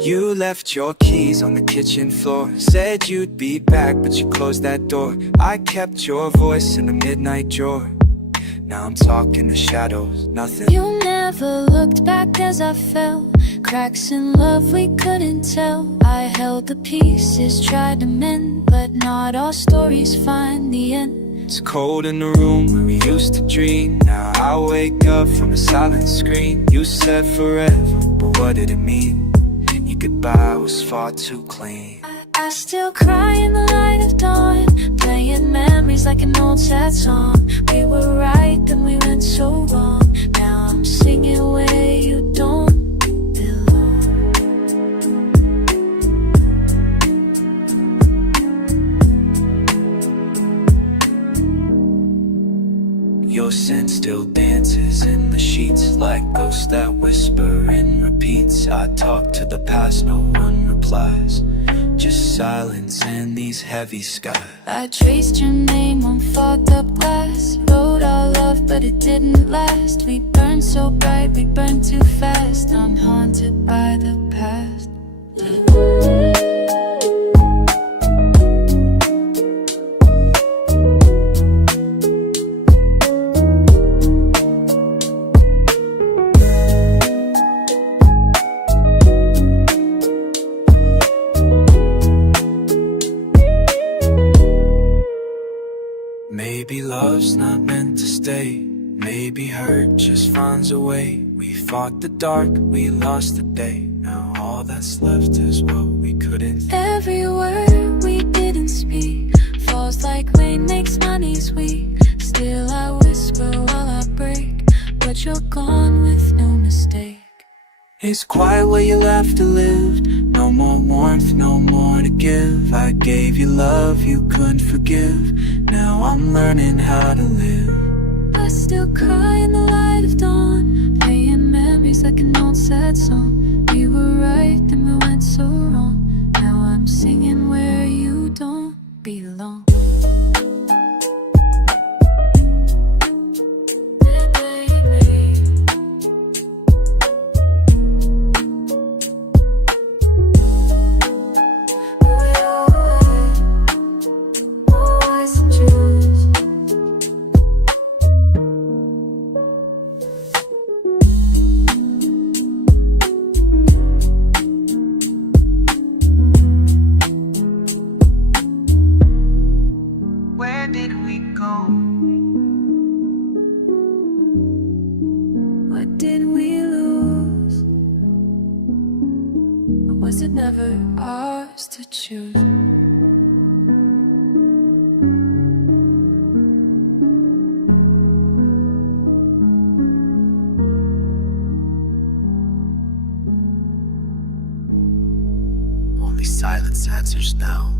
You left your keys on the kitchen floor. Said you'd be back, but you closed that door. I kept your voice in the midnight drawer. Now I'm talking to shadows, nothing. You never looked back as I fell. Cracks in love we couldn't tell. I held the pieces, tried to mend, but not all stories find the end. It's cold in the room where we used to dream. Now I wake up from a silent scream. You said forever, but what did it mean? Your goodbye was far too clean. I still cry in the light of dawn, playing memories like an old sad song. We were right, then we went so wrong. Now I'm singing where you don't belong. Your scent still dances in the sheets like ghosts that whisper and repeats. I talk to the past, no one replies. Just silence and these heavy skies. I traced your name on fogged up glass. Wrote our love, but it didn't last. We burned so bright, we burned too fast. I'm haunted by the past. Maybe love's not meant to stay. Maybe hurt just finds a way. We fought the dark, we lost the day. Now all that's left is what we couldn't. Every word we didn't speak falls like rain, makes my knees weak. Still I whisper while I break, but you're gone with no mistake. It's quiet where you left to live. No more warmth, no more to give. I gave you love you couldn't forgive. Now I'm learning how to live. I still cry in the light of dawn, playing memories like an old sad song. We were right, then we went so wrong. Now I'm singing where you don't belong. What did we lose? Or was it never ours to choose? Only silence answers now.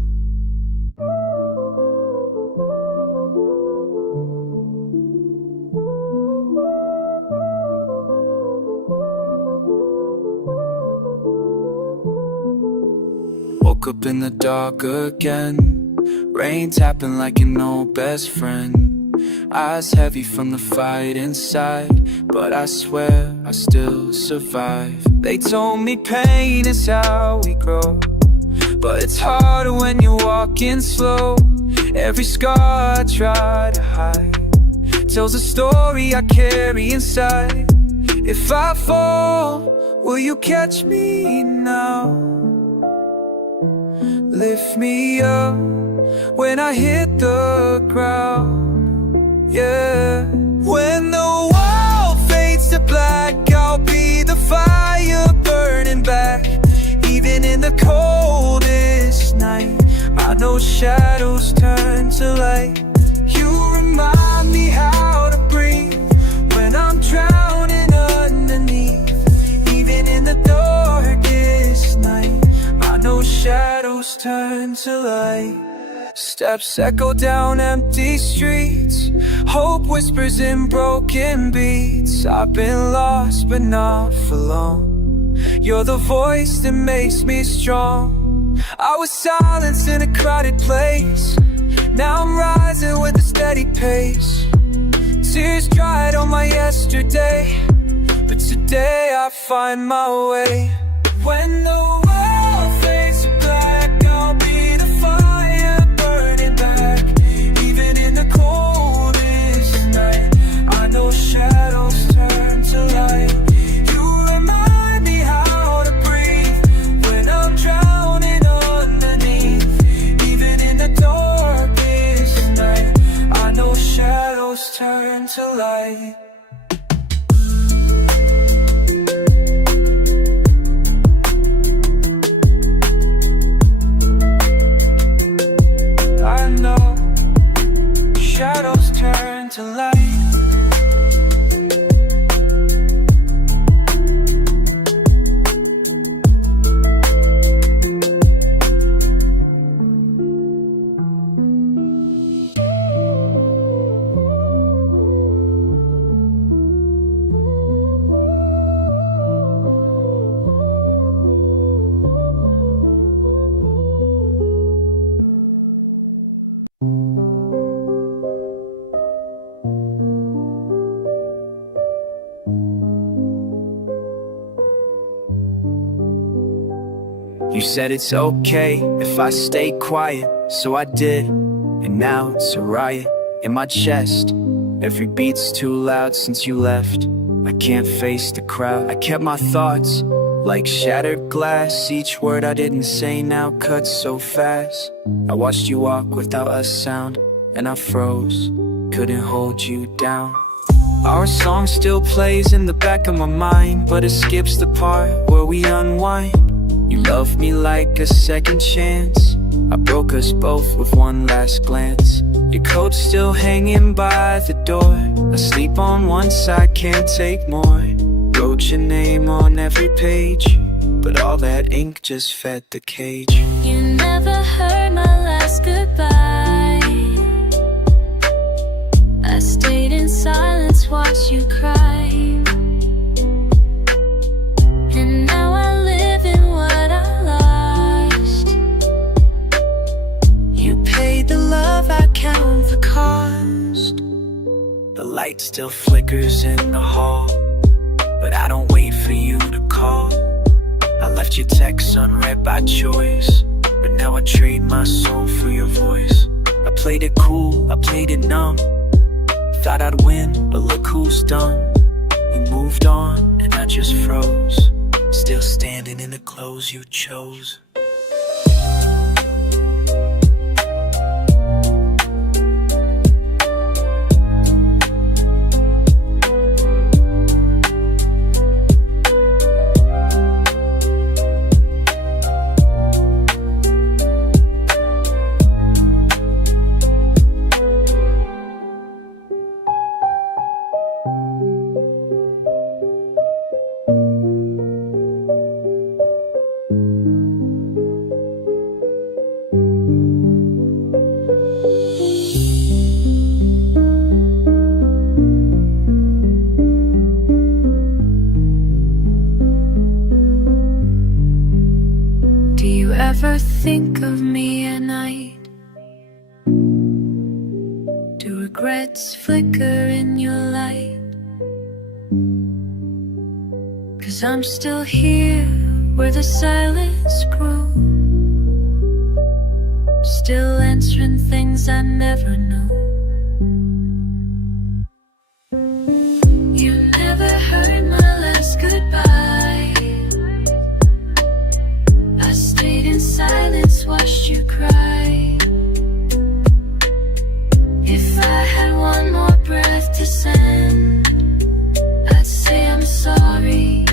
Woke up in the dark again. Rain tapping like an old best friend. Eyes heavy from the fight inside, but I swear I still survive. They told me pain is how we grow, but it's harder when you're walking slow. Every scar I try to hide tells a story I carry inside. If I fall, will you catch me now? Lift me up when I hit the ground, yeah. When the world fades to black, I'll be the fire burning back. Even in the coldest night, I know shadows turn to light. You remind me how to breathe when I'm drowning underneath. Even in the darkest night, I know shadows turn to light. Steps echo down empty streets. Hope whispers in broken beats. I've been lost but not for long. You're the voice that makes me strong. I was silenced in a crowded place. Now I'm rising with a steady pace. Tears dried on my yesterday, but today I find my way. When the world fades to black, I'll be the fire burning back. Even in the coldest night, I know shadows turn to light. You remind me how to breathe when I'm drowning underneath. Even in the darkest night, I know shadows turn to light. I know shadows turn to light. You said it's okay if I stay quiet, so I did, and now it's a riot in my chest. Every beat's too loud since you left. I can't face the crowd. I kept my thoughts like shattered glass. Each word I didn't say now cuts so fast. I watched you walk without a sound, and I froze, couldn't hold you down. Our song still plays in the back of my mind, but it skips the part where we unwind. You loved me like a second chance. I broke us both with one last glance. Your coat's still hanging by the door. I sleep on one side, can't take more. Wrote your name on every page, but all that ink just fed the cage. You never heard my last goodbye. I stayed in silence, watched you cry. And now I live in what I lost. You paid the love, I count the cost. The light still flickers in the hall, but I don't wait for you to call. I left your text unread by choice, but now I trade my soul for your voice. I played it cool, I played it numb. Thought I'd win, but look who's done. You moved on, and I just froze, still standing in the clothes you chose. Ever think of me at night? Do regrets flicker in your light? 'Cause I'm still here where the silence grew, still answering things I never knew. You never heard my last goodbye. I stayed in silence, watched you cry. If I had one more breath to send, I'd say I'm sorry,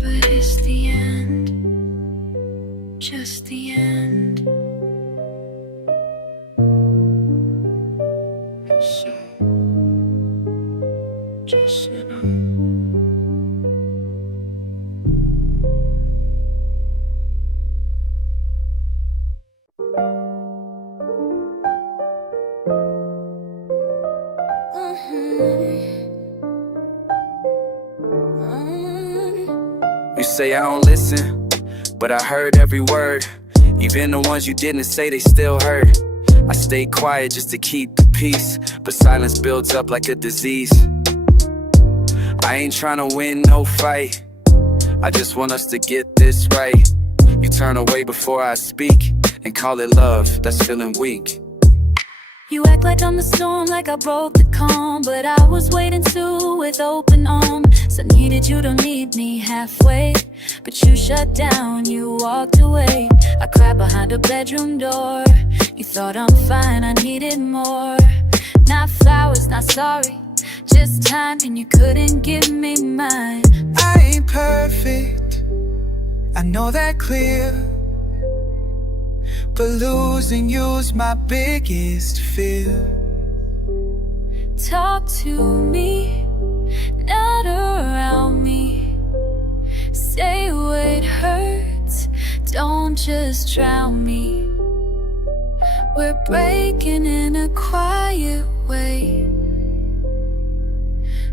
but it's the end, just the end. So, just you know. You say I don't listen, but I heard every word. Even the ones you didn't say, they still hurt. I stay quiet just to keep the peace, but silence builds up like a disease. I ain't tryna win no fight, I just want us to get this right. You turn away before I speak and call it love, that's feeling weak. You act like I'm the storm, like I broke the calm, but I was waiting too with open arms. I needed you to meet me halfway, but you shut down, you walked away. I cried behind a bedroom door. You thought I'm fine, I needed more. Not flowers, not sorry, just time, and you couldn't give me mine. I ain't perfect, I know that clear, but losing you's my biggest fear. Talk to me, not around me. Say what hurts, don't just drown me. We're breaking in a quiet way,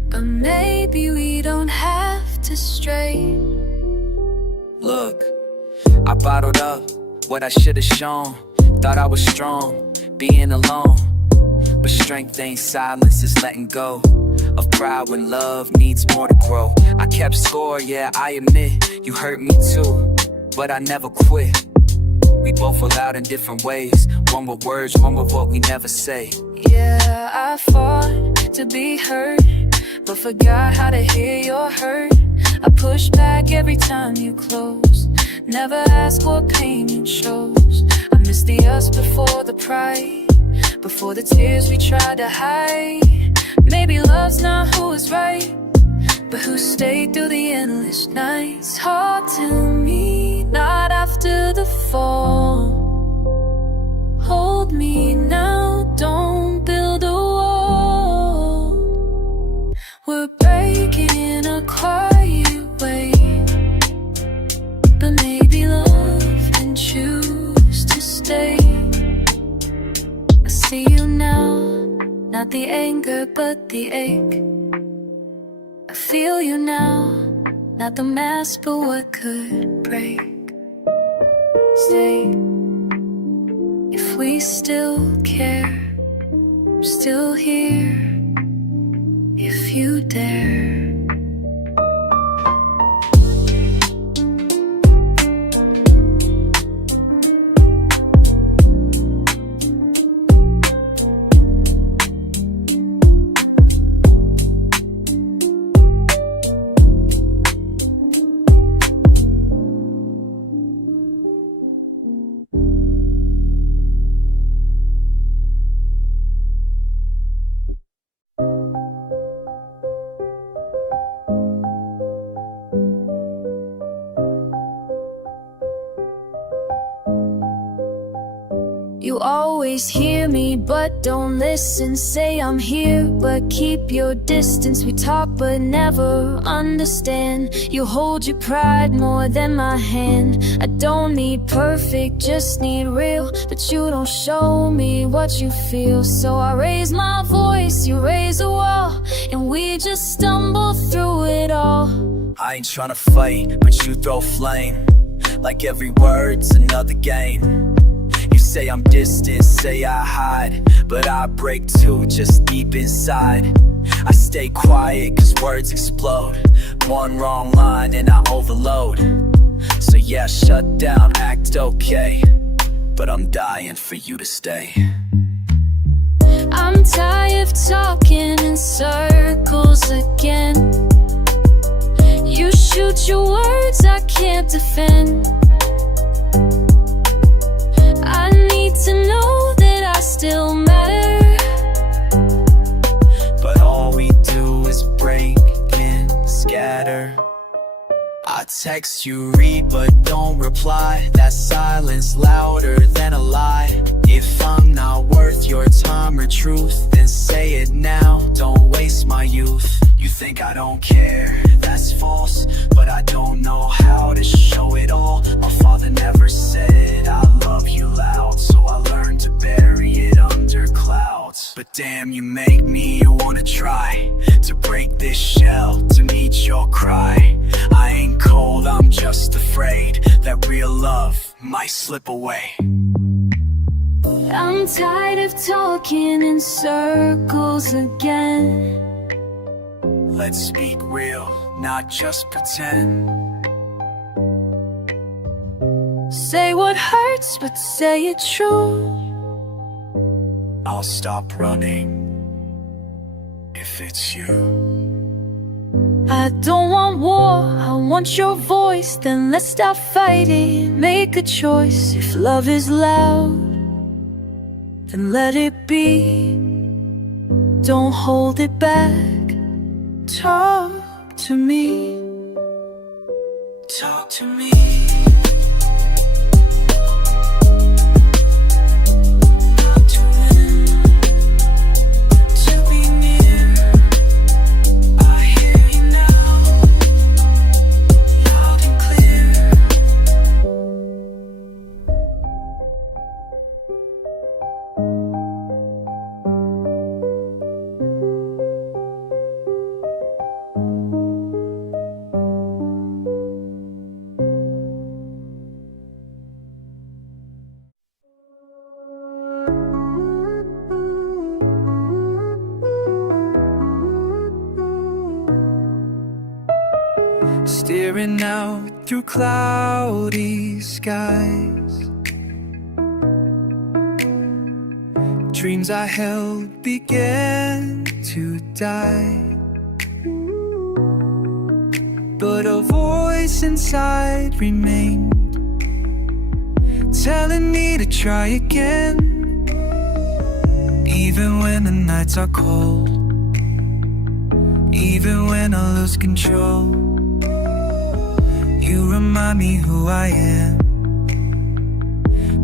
but maybe we don't have to stray. Look, I bottled up what I should've shown. Thought I was strong, being alone, but strength ain't silence, it's letting go of pride when love needs more to grow. I kept score, yeah, I admit you hurt me too, but I never quit. We both were loud in different ways, one with words, one with what we never say. Yeah, I fought to be heard, but forgot how to hear your hurt. I pushed back every time you closed, never asked what pain you chose. I missed the us before the pride, before the tears we tried to hide. Maybe love's not who is right, but who stayed through the endless nights. Talk to me, not after the fall. Hold me now, don't build a wall. We're breaking in a quiet way, but maybe love can choose to stay. I see you now, not the anger but the ache. I feel you now, not the mask but what could break. Say, if we still care, I'm still here, if you dare. You always hear me, but don't listen. Say I'm here, but keep your distance. We talk, but never understand. You hold your pride more than my hand. I don't need perfect, just need real. But you don't show me what you feel. So I raise my voice, you raise a wall, and we just stumble through it all. I ain't tryna fight, but you throw flame. Like every word's another game. You say I'm distant, say I hide, but I break too, just deep inside. I stay quiet cause words explode. One wrong line and I overload. So yeah, shut down, act okay, but I'm dying for you to stay. I'm tired of talking in circles again. You shoot your words I can't defend. I need to know that I still matter, but all we do is break and scatter. I text you, read, but don't reply. That silence louder than a lie. If I'm not worth your time or truth, then say it now, don't waste my youth. You think I don't care, that's false, but I don't know how to show it all. My father never said I love you loud, so I learned to bury it under clouds. But damn, you make me wanna try to break this shell, to meet your cry. I ain't cold, I'm just afraid that real love might slip away. I'm tired of talking in circles again. Let's speak real, not just pretend. say what hurts, but say it true. I'll stop running if it's you. I don't want war, I want your voice. Then let's stop fighting, make a choice. If love is loud, then let it be. Don't hold it back. Talk to me. Talk to me. Staring out through cloudy skies, dreams I held began to die. But a voice inside remained, telling me to try again. Even when the nights are cold, even when I lose control, you remind me who I am.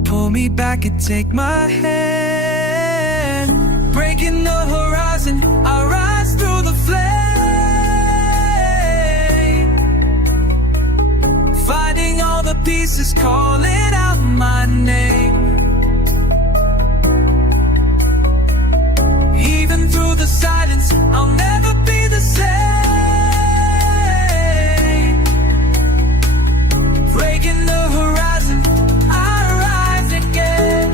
Pull me back and take my hand. Breaking the horizon, I rise through the flame, finding all the pieces, calling out my name. Even through the silence, I'll never be the same. Breaking the horizon, I rise again.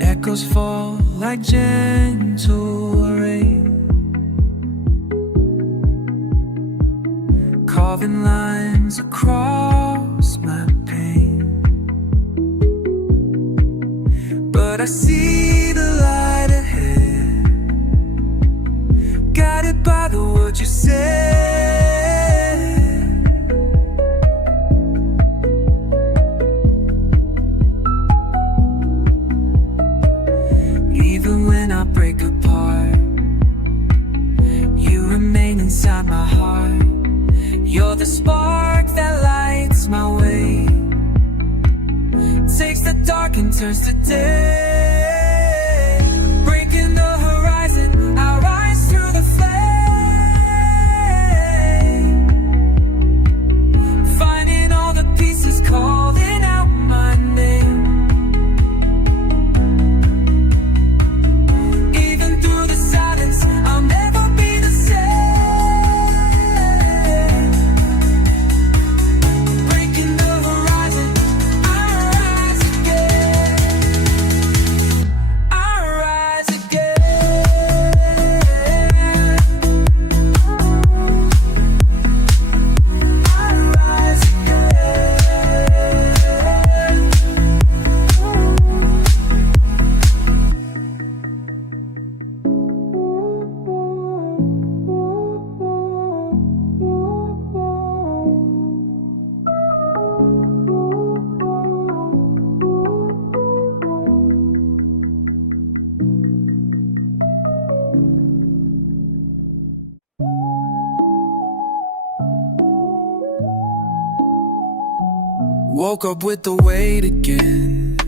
Echoes fall like gentle rain, carving lines across my pain. But I see the light ahead, guided by the words you said. Even when I break apart, you remain inside my heart. You're the spark that lights my way, takes the dark and turns to day. Breaking the horizon, I rise through the flame, finding all the pieces, calling out my name. Even through the silence, I'll never be the same. Woke up with the weight again.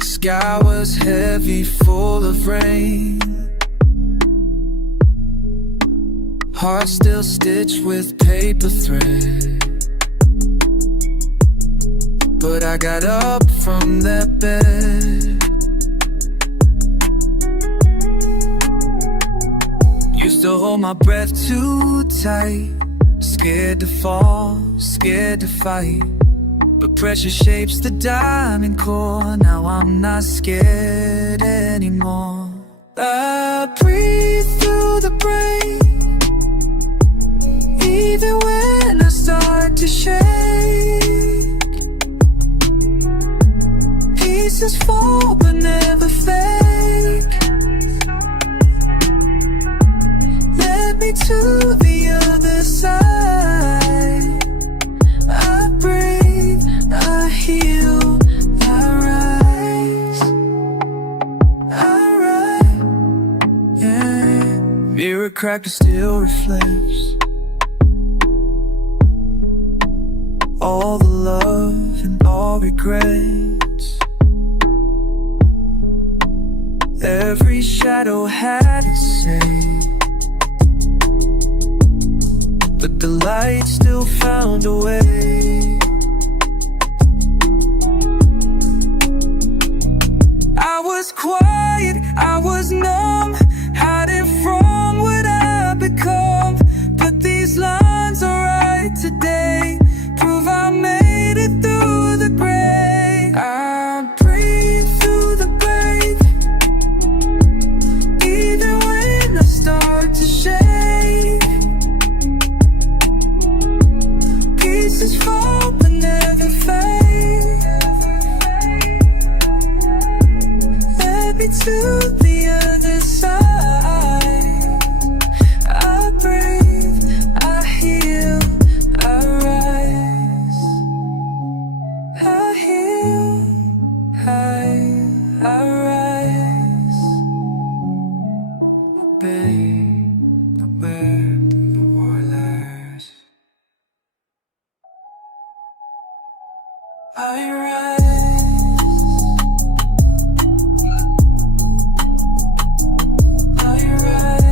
Sky was heavy, full of rain. Heart still stitched with paper thread. But I got up from that bed. Used to hold hold my breath too tight. Scared to fall, scared to fight. But pressure shapes the diamond core. Now I'm not scared anymore. I breathe through the break, even when I start to shake. Pieces fall but never fake. Let me to the other side. I breathe, I heal, I rise, I rise. Yeah. Mirror cracked but still reflects all the love and all regrets. Every shadow had its say, but the light still found a way. I was quiet, I was numb, hiding from what I become. But these lines are right today, prove I made it through the grave. I breathe through the break, even when I start to shake. Pieces fall but never fade. Let me to the other side. I breathe, I heal, I rise. I heal, I rise. Obey, obey the warless. I rise. I rise.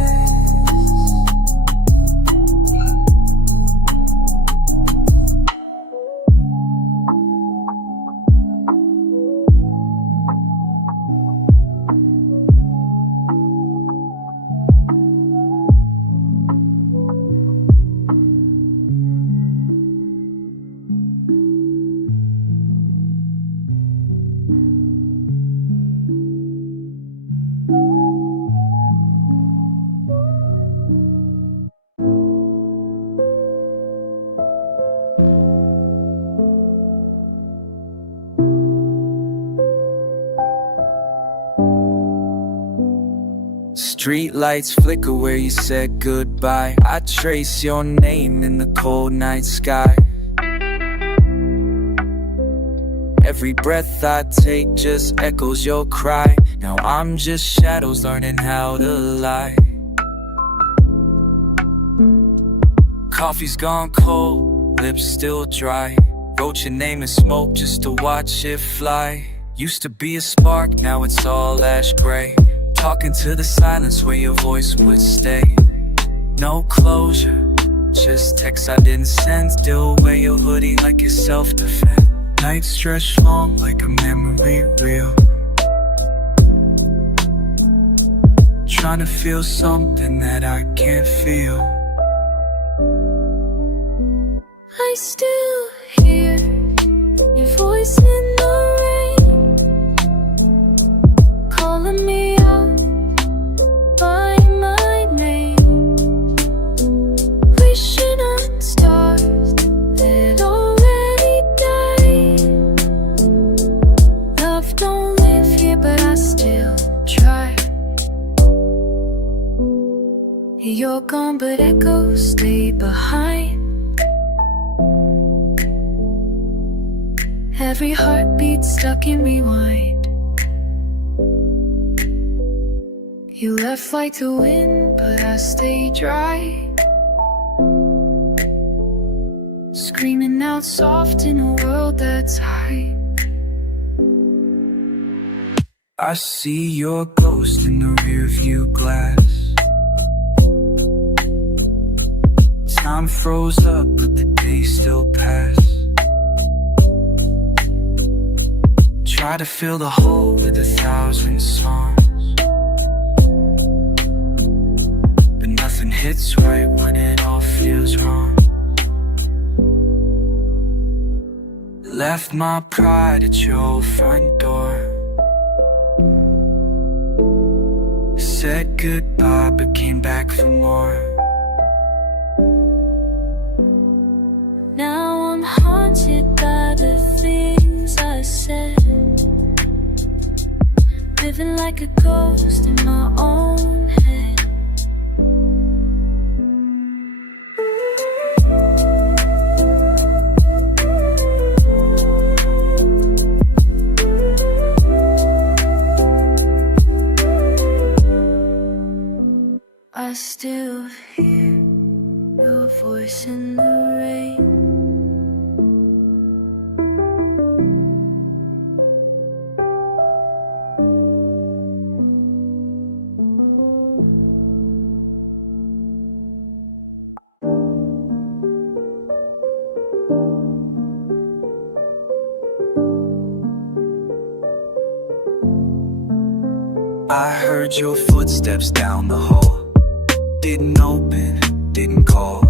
Street lights flicker where you said goodbye. I trace your name in the cold night sky. Every breath I take just echoes your cry. Now I'm just shadows learning how to lie. Coffee's gone cold, lips still dry. Wrote your name in smoke just to watch it fly. Used to be a spark, now it's all ash gray. Talking to the silence where your voice would stay. No closure, just texts I didn't send. Still wear your hoodie like it's self-defense. Nights stretch long like a memory reel. Trying to feel something that I can't feel. I still hear your voice in the rain, calling me out by my name, wishing on stars that already died. Love don't live here, but I still try. You're gone, but echoes stay behind. Every heartbeat stuck in rewind. You left like the wind, but I stay dry. Screaming out soft in a world that's high. I see your ghost in the rearview glass. Time froze up, but the days still pass. Try to fill the hole with 1,000 songs, but nothing hits it's right when it all feels wrong. Left my pride at your front door. Said goodbye but came back for more. Now I'm haunted by the things I said, living like a ghost in my own head. I still hear your voice in the rain. I heard your footsteps down the hall. Didn't open, didn't call.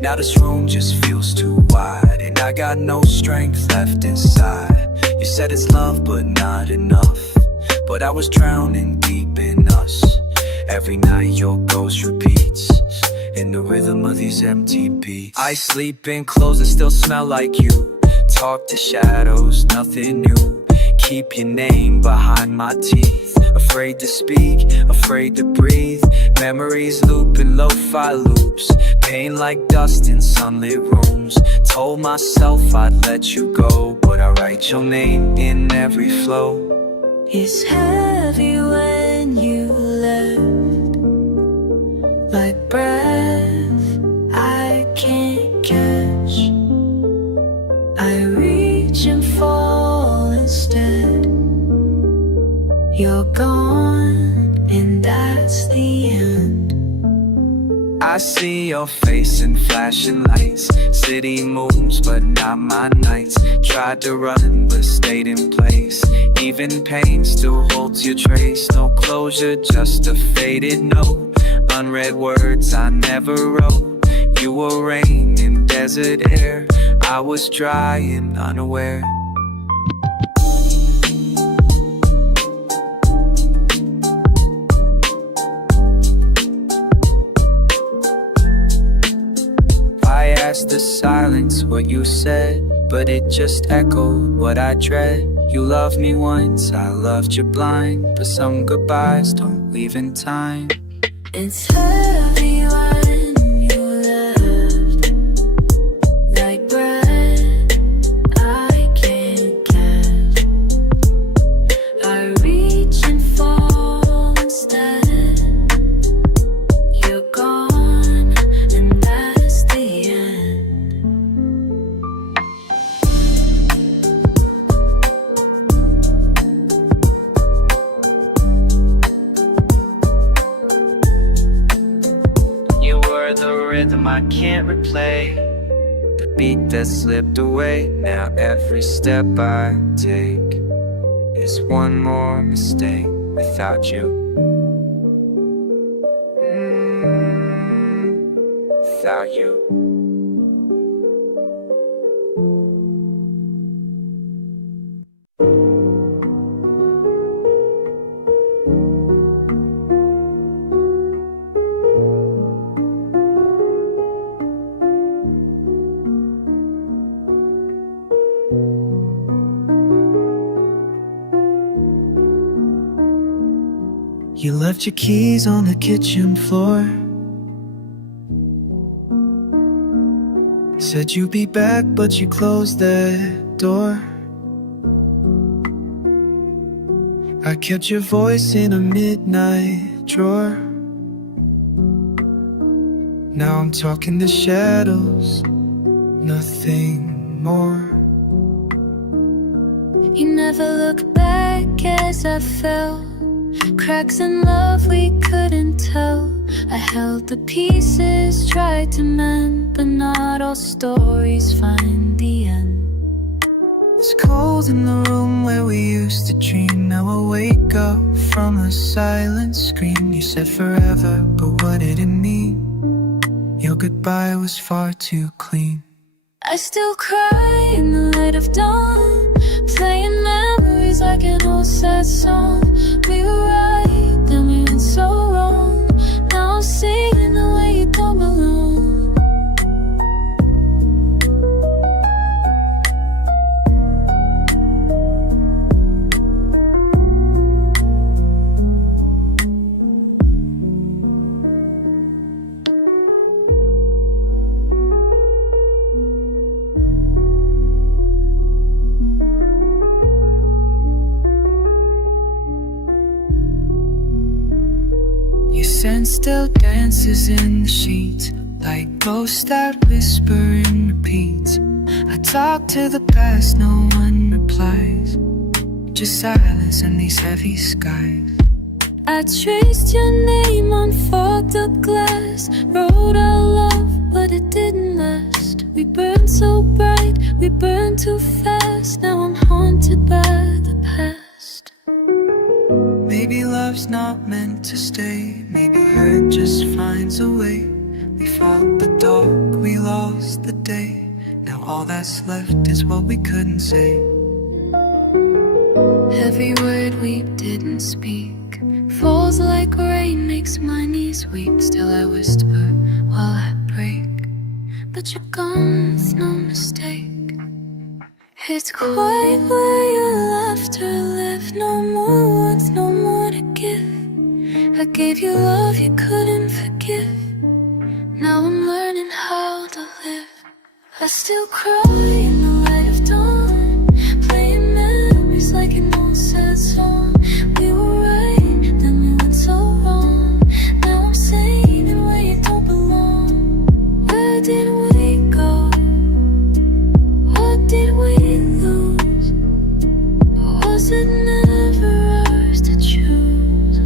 Now this room just feels too wide, and I got no strength left inside. You said it's love but not enough, but I was drowning deep in us. Every night your ghost repeats in the rhythm of these empty beats. I sleep in clothes that still smell like you. Talk to shadows, nothing new. Keep your name behind my teeth. Afraid to speak, afraid to breathe. Memories loop in lo-fi loops. Pain like dust in sunlit rooms. Told myself I'd let you go, but I write your name in every flow. It's heavy when you left, like breath I can't catch. I reach and fall instead. You're gone, and that's the end. I see your face in flashing lights. City moons, but not my nights. Tried to run, but stayed in place. Even pain still holds your trace. No closure, just a faded note. Unread words I never wrote. You were rain in desert air. I was dry and unaware. I asked the silence what you said, but it just echoed what I dread. You loved me once, I loved you blind, but some goodbyes don't leave in time. It's heavy when you left, like breath I can't catch. I reach and fall instead. You're gone, and that's the end. You were the rhythm I can't replay, the beat that slipped away. Now every step I take is one more mistake without you. Without you. You left your keys on the kitchen floor. Said you'd be back, but you closed that door. I kept your voice in a midnight drawer. Now I'm talking to shadows, nothing more. You never look back as I fell. Cracks in love we couldn't tell. I held the pieces, tried to mend, but not all stories find the end. It's cold in the room where we used to dream. Now I wake up from a silent scream. You said forever, but what did it mean? Your goodbye was far too clean. I still cry in the light of dawn, playing memories like an old sad song. We were right, then we went so wrong. Now I'm singing the way you don't belong. Your scent still dances in the sheets, like ghosts that whisper and repeat. I talk to the past, no one replies, just silence in these heavy skies. I traced your name on fogged up glass, wrote our love, but it didn't last. We burned so bright, we burned too fast. Now I'm haunted by the past. Maybe love's not meant to stay, maybe hurt just finds a way. We fought the dark, we lost the day. Now all that's left is what we couldn't say. Every word we didn't speak falls like rain, makes my knees weak. Still I whisper while I break, but you're gone with no mistake. It's quiet where your laughter lived. No more words, no more to give. I gave you love you couldn't forgive. Now I'm learning how to live. I still cry in the light of dawn, playing memories like an old sad song. We were right, then we went so wrong. Now I'm saying where you don't belong. Where did we go? What did we lose? Was it never ours to choose?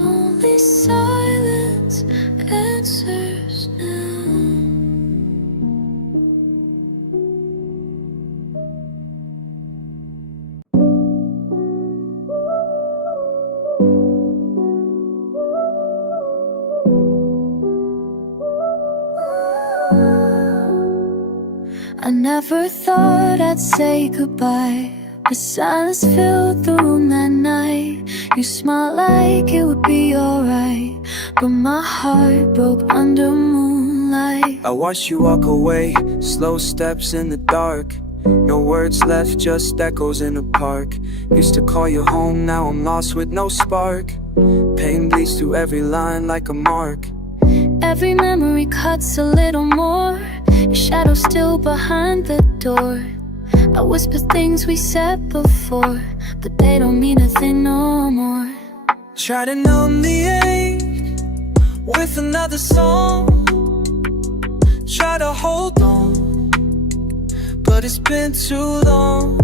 Only silence answers now. I never thought I'd say goodbye, but silence filled the room that night. You smiled like it would be alright, but my heart broke under moonlight. I watched you walk away, slow steps in the dark. No words left, just echoes in the park. Used to call you home, now I'm lost with no spark. Pain bleeds through every line like a mark. Every memory cuts a little more, your shadow still behind the door. I whisper things we said before, but they don't mean a thing no more. Try to numb the ache with another song. Try to hold on, but it's been too long.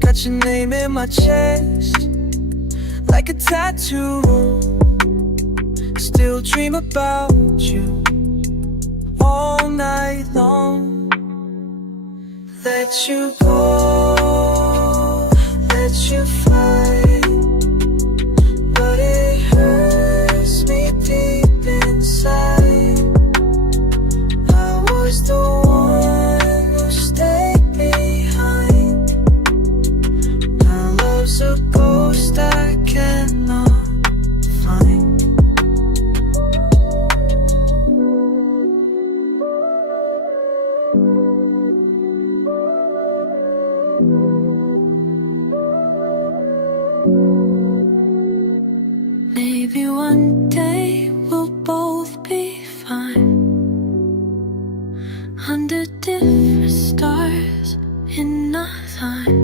Got your name in my chest like a tattoo. Still dream about you all night long. Let you go, let you fly, but it hurts me deep inside. I was the one who stayed behind. My love's a ghost I cannot find. Maybe one day we'll both be fine, under different stars in nothing.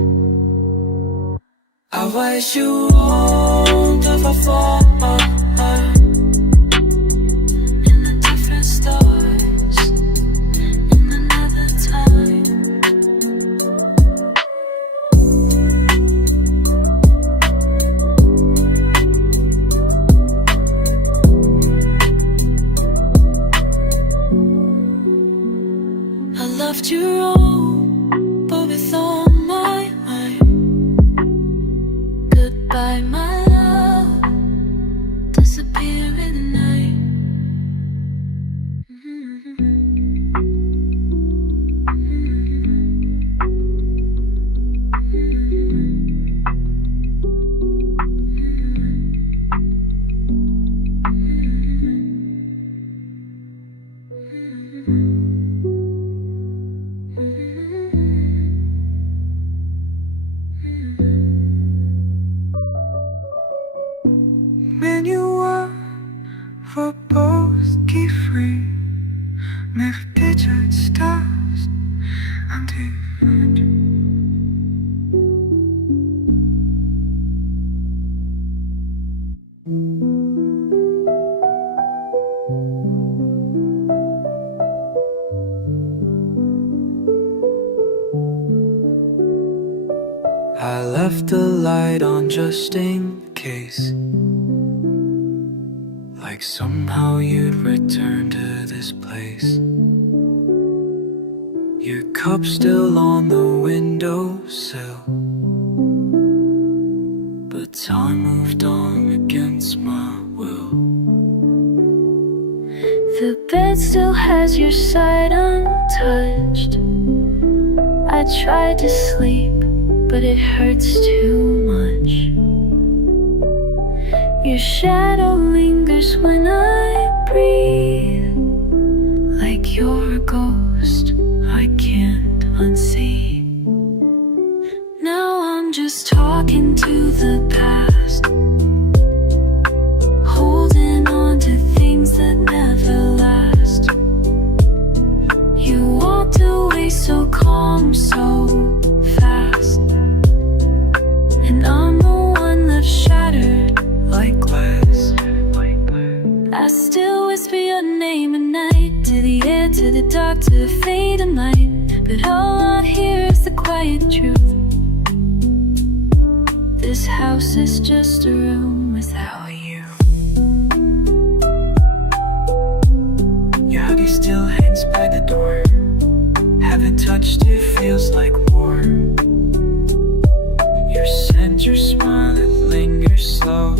I wish you won't ever fall In the different stars in another time. I loved you wrong, but with all my might. Goodbye, my love. we'll both keep free. Never pictured stars under. I left the light on just in case, like somehow you'd return to this place. Your cup still on the windowsill, but time moved on against my will. The bed still has your side untouched. I tried to sleep, but it hurts too much. Your shadow lingers when I breathe, like you're a ghost I can't unsee. Now I'm just talking to the past, holding on to things that never last. You walked away so calm, so fast, and I'm the one left shattered like glass. I still whisper your name at night, to the air, to the dark, to the fade of night. But all I hear is the quiet truth. This house is just a room without you. Your huggy still hangs by the door. Haven't touched it, feels like war. Your scent, your smile, it lingers slow,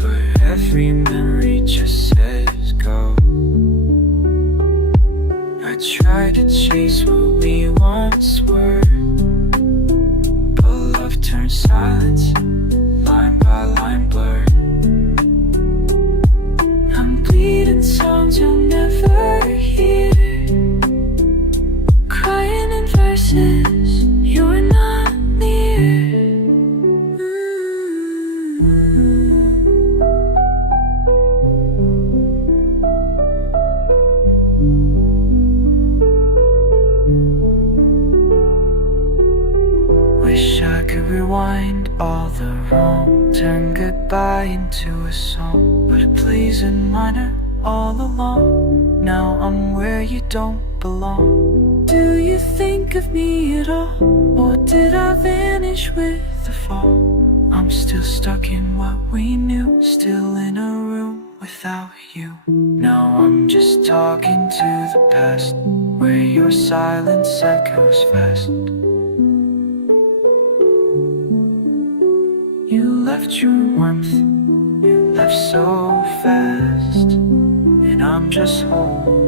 but every memory just says go. I try to chase what we once were, but love turns silence, line by line blur. I'm bleeding songs you'll never hear, crying in verses you're not near. Wish I could rewind all the wrong, turn goodbye into a song, but it plays in minor all along. Now I'm where you don't belong. Do you think of me at all, or did I vanish with the fall? I'm still stuck in what we knew, still in a room without you. Now I'm just talking to the past, where your silence echoes fast. You left your warmth, you left so fast, and I'm just home